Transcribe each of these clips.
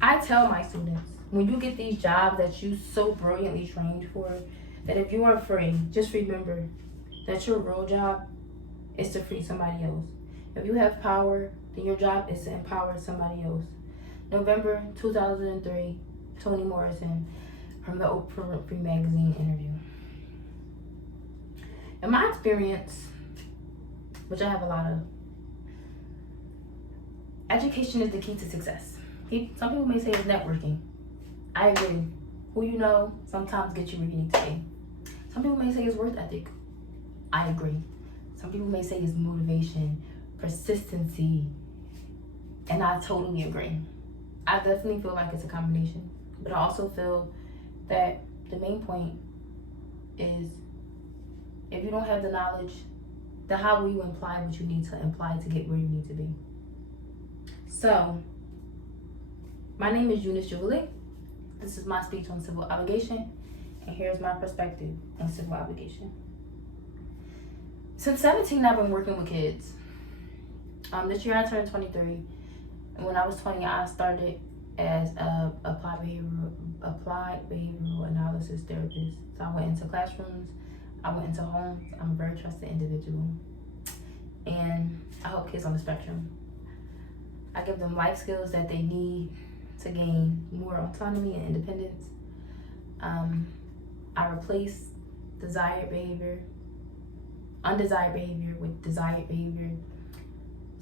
I tell my students, when you get these jobs that you so brilliantly trained for, that if you are free, just remember that your real job is to free somebody else. If you have power, then your job is to empower somebody else. November 2003, Toni Morrison from the Oprah Winfrey Magazine interview. In my experience, which I have a lot of, education is the key to success. Some people may say it's networking. I agree. Who you know sometimes gets you where you need to be. Some people may say it's work ethic. I agree. Some people may say it's motivation, persistency, and I totally agree. I definitely feel like it's a combination, but I also feel that the main point is if you don't have the knowledge, then how will you imply what you need to imply to get where you need to be? So, my name is Eunice Jubilee. This is my speech on civil obligation, and here's my perspective on civil obligation. Since 17, I've been working with kids. This year I turned 23, and when I was 20, I started as a applied behavioral analysis therapist. So I went into classrooms, I went into homes. I'm a very trusted individual, and I help kids on the spectrum. I give them life skills that they need to gain more autonomy and independence. I replace undesired behavior with desired behavior.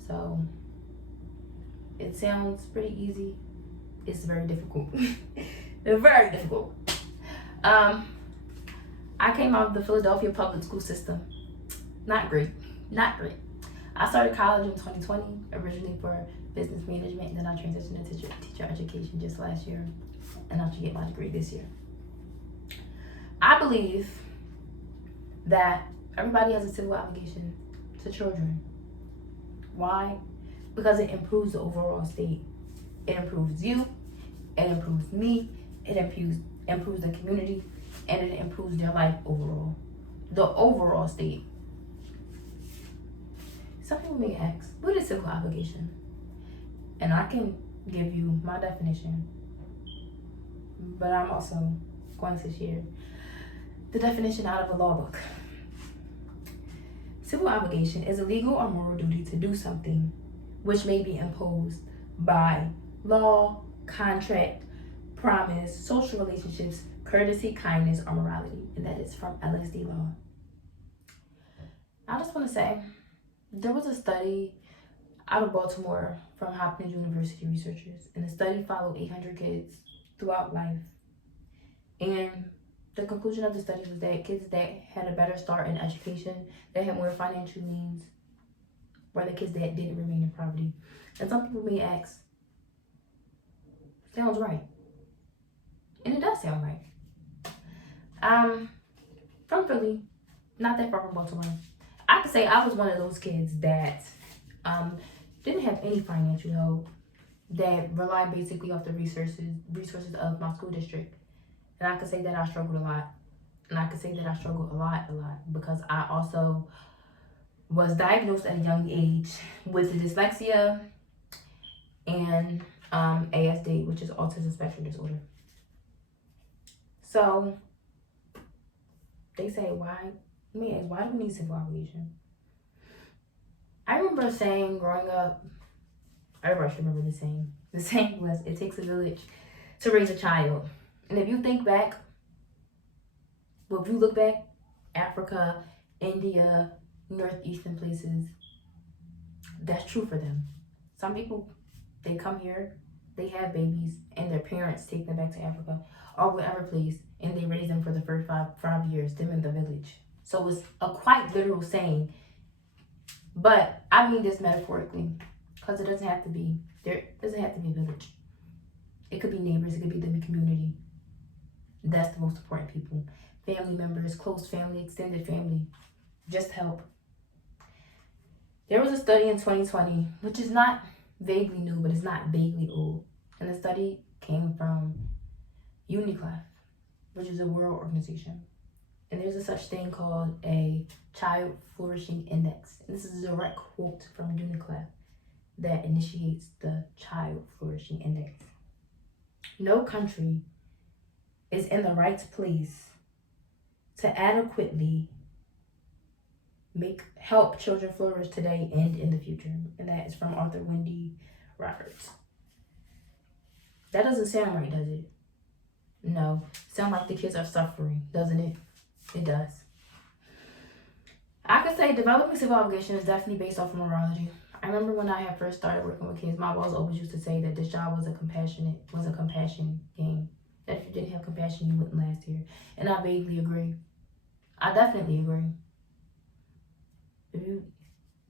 So it sounds pretty easy. It's very difficult. It's very difficult. I came out of the Philadelphia public school system. Not great. I started college in 2020, originally for business management, and then I transitioned into teacher education just last year, and I should get my degree this year. I believe that everybody has a civil obligation to children. Why? Because it improves the overall state. It improves you, it improves me, it improves the community, and it improves their life overall. The overall state. Some people may ask, what is civil obligation? And I can give you my definition, but I'm also going to share the definition out of a law book. Civil obligation is a legal or moral duty to do something which may be imposed by law, contract, promise, social relationships, courtesy, kindness, or morality. And that is from LSD law. I just want to say, there was a study out of Baltimore from Hopkins University researchers, and the study followed 800 kids throughout life. And the conclusion of the study was that kids that had a better start in education, that had more financial means, were the kids that didn't remain in poverty. And some people may ask, sounds right. And it does sound right. From Philly, not that far from Baltimore. I could say I was one of those kids that didn't have any financial help, that relied basically off the resources of my school district. And I could say that I struggled a lot. And I could say that I struggled a lot, because I also was diagnosed at a young age with dyslexia and ASD, which is autism spectrum disorder. So they say, why do we need civil obligation? I remember saying growing up, everybody should remember the saying. The saying was, it takes a village to raise a child. And if you think back, if you look back, Africa, India, northeastern places, that's true for them. Some people, they come here, they have babies, and their parents take them back to Africa or whatever place, and they raise them for the first five years, them in the village. So it's a quite literal saying, but I mean this metaphorically, because it doesn't have to be a village. It could be neighbors, it could be the community. That's the most important people. Family members, close family, extended family. Just help. There was a study in 2020, which is not vaguely new, but it's not vaguely old. And the study came from UNICEF, which is a world organization. And there's a such thing called a Child Flourishing Index. And this is a direct quote from UNICEF that initiates the Child Flourishing Index. No country is in the right place to adequately help children flourish today and in the future. And that is from Arthur Wendy Roberts. That doesn't sound right, does it? No. Sound like the kids are suffering, doesn't it? It does. I could say developing civic obligation is definitely based off of morality. I remember when I had first started working with kids, my boss always used to say that this job was a compassion game. That if you didn't have compassion, you wouldn't last here. And I vaguely agree. I definitely agree.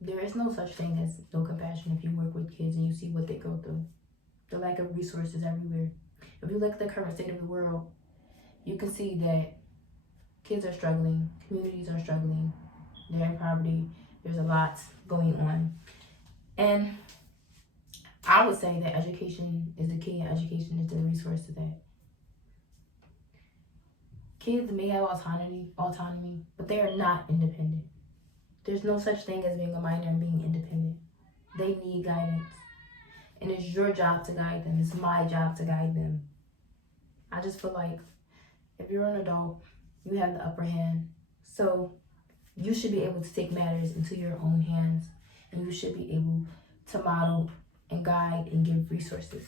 There is no such thing as no compassion if you work with kids and you see what they go through. The lack of resources everywhere. If you look at the current state of the world, you can see that kids are struggling, communities are struggling, they're in poverty, there's a lot going on. And I would say that education is the key and education is the resource to that. Kids may have autonomy, but they are not independent. There's no such thing as being a minor and being independent. They need guidance. And it's your job to guide them. It's my job to guide them. I just feel like if you're an adult, you have the upper hand. So you should be able to take matters into your own hands. And you should be able to model and guide and give resources.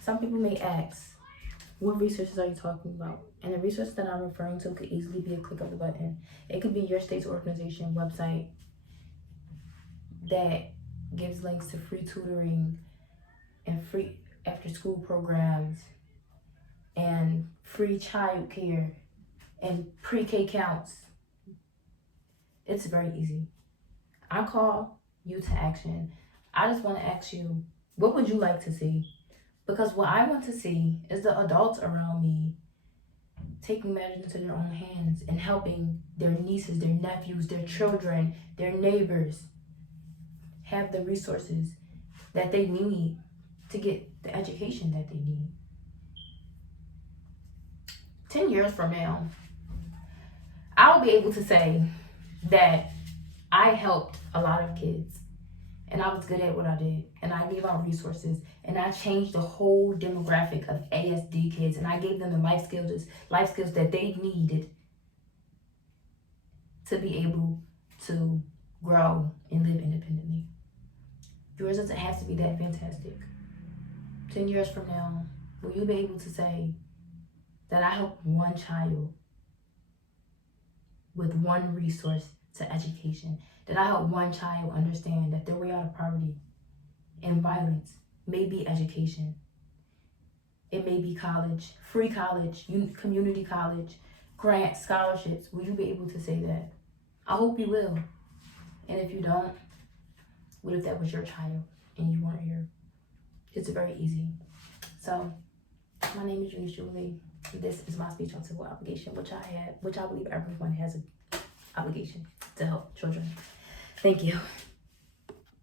Some people may ask, what resources are you talking about? And the resource that I'm referring to could easily be a click of the button. It could be your state's organization website that gives links to free tutoring and free after school programs and free child care and pre-K counts. It's very easy. I call you to action. I just want to ask you, what would you like to see? Because what I want to see is the adults around me taking matters into their own hands and helping their nieces, their nephews, their children, their neighbors have the resources that they need to get the education that they need. 10 years from now, I'll be able to say that I helped a lot of kids and I was good at what I did and I gave out resources and I changed the whole demographic of ASD kids and I gave them the life skills that they needed to be able to grow and live independently. Yours doesn't have to be that fantastic. 10 years from now, will you be able to say that I helped one child with one resource to education? That I helped one child understand that their way out of poverty and violence may be education. It may be college, free college, community college, grants, scholarships. Will you be able to say that? I hope you will. And if you don't, what if that was your child and you weren't here? It's very easy. So, my name is Eunice Julie. This is my speech on civil obligation, which I believe everyone has an obligation to help children. Thank you.